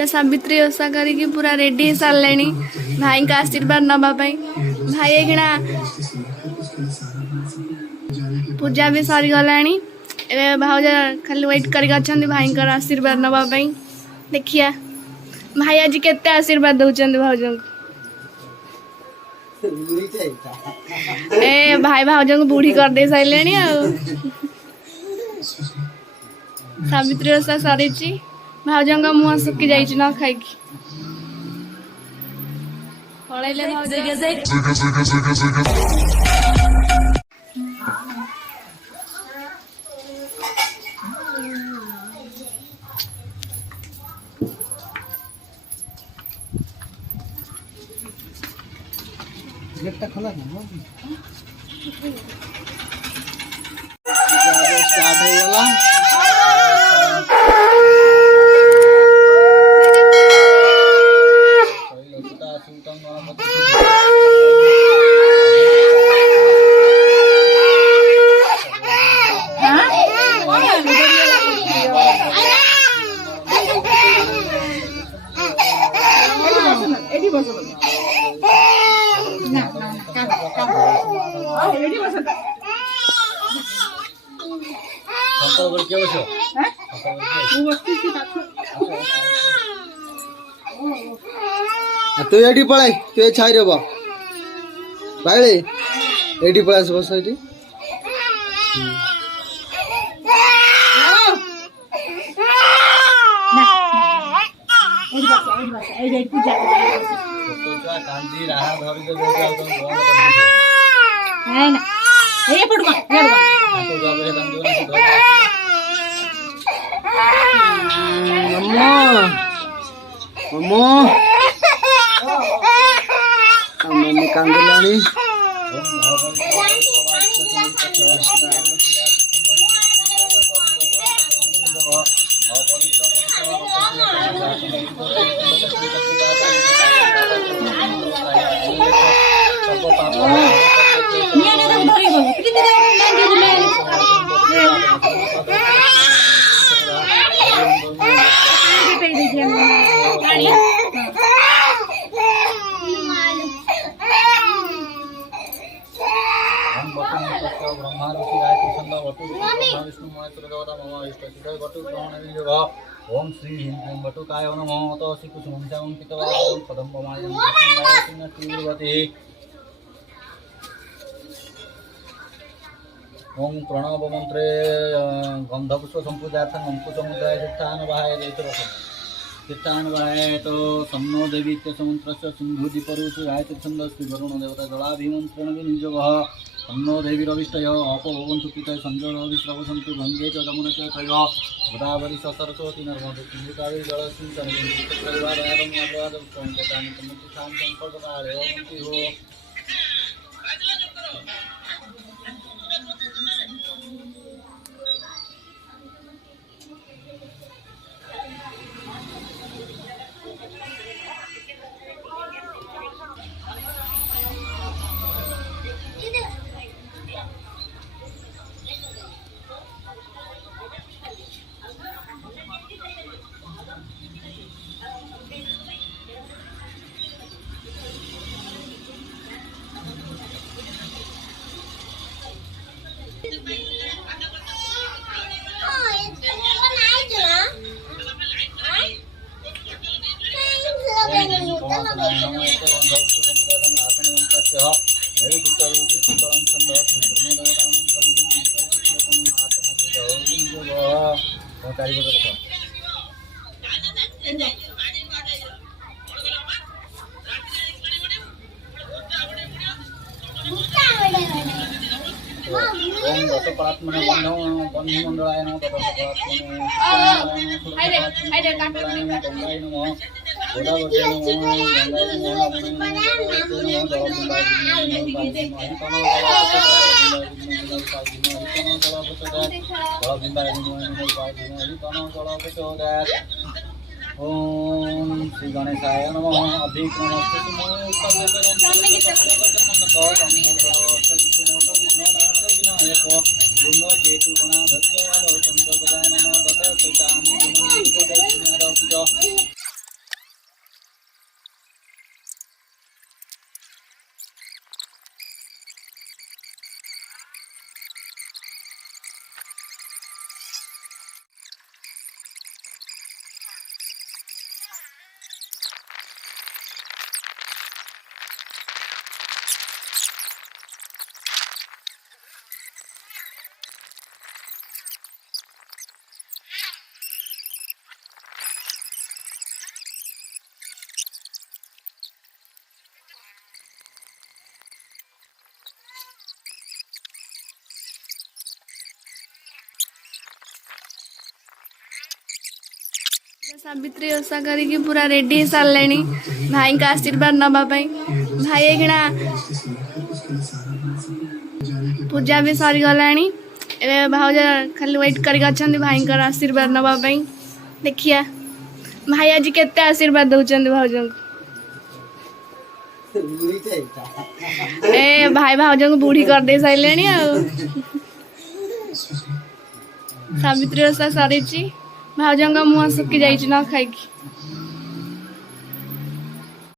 पूजा सावित्री ओषा करिकी पूरा रेडी हो सारे भाई का आशीर्वाद नापी भाई एखिना पूजा भी सरी गला भाज खाली वेट कर भाई आशीर्वाद नापी देखिया भाई आज केते आशीर्वाद दौरान भाज ए भाई भाज को बुढ़ी कर दे सारे सावित्री ओषा सरी भाज मुह सुखी जाइए न खाई गेटटा खोला ना स्टार्ट हो गला तू ये पड़ाई तू छाई रे भाई ये पड़ा बस ये मम्मी कांदलानी ओम श्री हिंद बटुकाय नमः तो श्रीकुसुमं ओम प्रणव मंत्रे गंधपुष्प संपूजार्थम अंकुशमुद्राय तीर्थान वाहे तो सम्नो देवी मंत्र सिंधुदीपरुषि गायत्री छंद श्री वरुण देवता जलाभिमंत्रण विनियोगः सम्नो देवी रविष्टय अपभवन्तु पितय संजोरविश्रवसन्तु गंगे च जमुने च तय गोदावरी सरस्वती नर्मदे सिन्धु कावेरी जलस्मिन् सन्निधिं ओम दशपरात्मने बन्धुमंडलाय नमः ओम श्री गणेशाय नमः अधिक सावित्री ओषा करिकी पूरा रेडी सारे भाई का आशीर्वाद नापी भाई एखिना पूजा भी सरी गला भाज खाली वेट कर भाई आशीर्वाद नापी देखिए भाई आज केते आशीर्वाद दौरान भाज ए भाई भाज को बुढ़ी कर दे सारे सावित्री ओषा सरी भाज मुँह सुखी जा न खाई